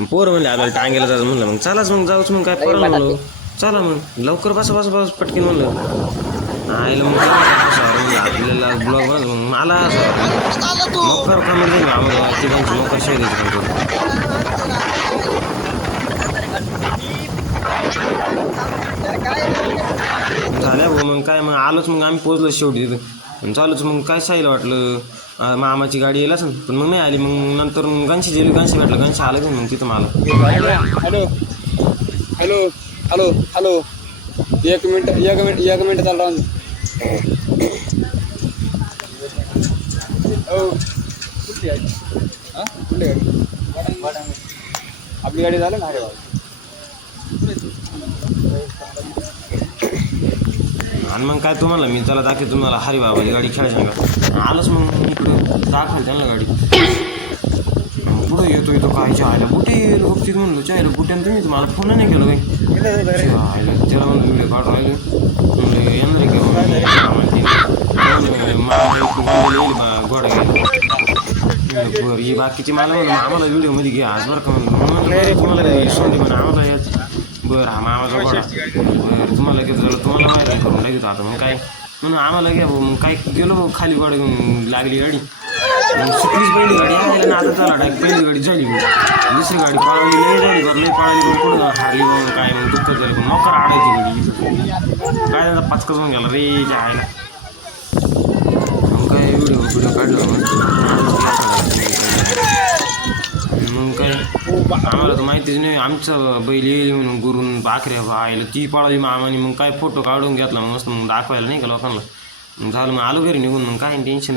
पोरं म्हणले आपल्याला टांग्याला जायचं म्हणलं. मग चलाच मग जाऊच मग काय परत म्हणलो. चला मग. लवकर बसा बसा बस पटकीन म्हणलं. आईला मग आपल्याला ब्लॉग बनव मग मला. मकर कमेंट देईल आम्हाला तिघांची मकर द्यायची झाल्या भाऊ मग काय मग आलोच मग आम्ही पोचलो शेवटी तिथं. आणि चालूच मग काय साईला वाटलं? आ, मामाची गाडी येईल असं पण मग नाही आली. मग नंतर मग गणशी गेली गणशी भेटलं गणशी आलं की मग तिथं मला. हॅलो हॅलो हॅलो हॅलो एक मिनिट एक मिनिट एक मिनिट चालू राहून हो कुठली गाडी हां? कुठली गाडी? आपली गाडी झालं ना? अरे बाबा आणि मग काय तुम्हाला मी त्याला दाखवतो तुम्हाला हरी बाबाची गाडी खेळायची सांगा आलंच मग इकडं दाखल त्यांना गाडी. पुढे येतो येतो कायच्या आयला बुटे बघतील म्हणलं चायला बुट्यानं तुम्ही तुम्हाला फोन नाही केलं काही. त्याला म्हणलं व्हिडिओ काढून राहिले. म्हणलं येणार का? गेला ही बाकीची मला म्हणलं आम्हाला व्हिडिओमध्ये घ्या आज बरं का? म्हणलं म्हणलं तुम्हाला सोडली म्हणा आम्हाला याच बरं हा मामाचा घोडा बरं तुम्हाला घेत झालं तुम्हाला माहिती करून टाकतो आता. मग काय? म्हणून आम्हाला घ्या भाऊ मग काय गेलो भाऊ खाली गाडी घेऊन लागली गाडी. सुटलीच पहिली गाडी आहे ना आता चला डायरेक्ट पहिली गाडी झाली मग दुसरी गाडी पळवली लई गाडी कर लई पळाली मग पुढं हारली मग काय मग दुःख झालं मग नोकर आडायची गाडी काय पाचकच होऊन गेला रे आईला मग काय व्हिडिओ व्हिडिओ काढला आम्हाला तर माहितीच नाही. आमचं बैल येईल म्हणून गुरून बाकऱ्या व्हायला ती पळाली मामाने मग काय फोटो काढून घेतला मस्त मग दाखवायला नाही का लोकांना. मग झालं मग आलो घरी निघून मग काय टेन्शन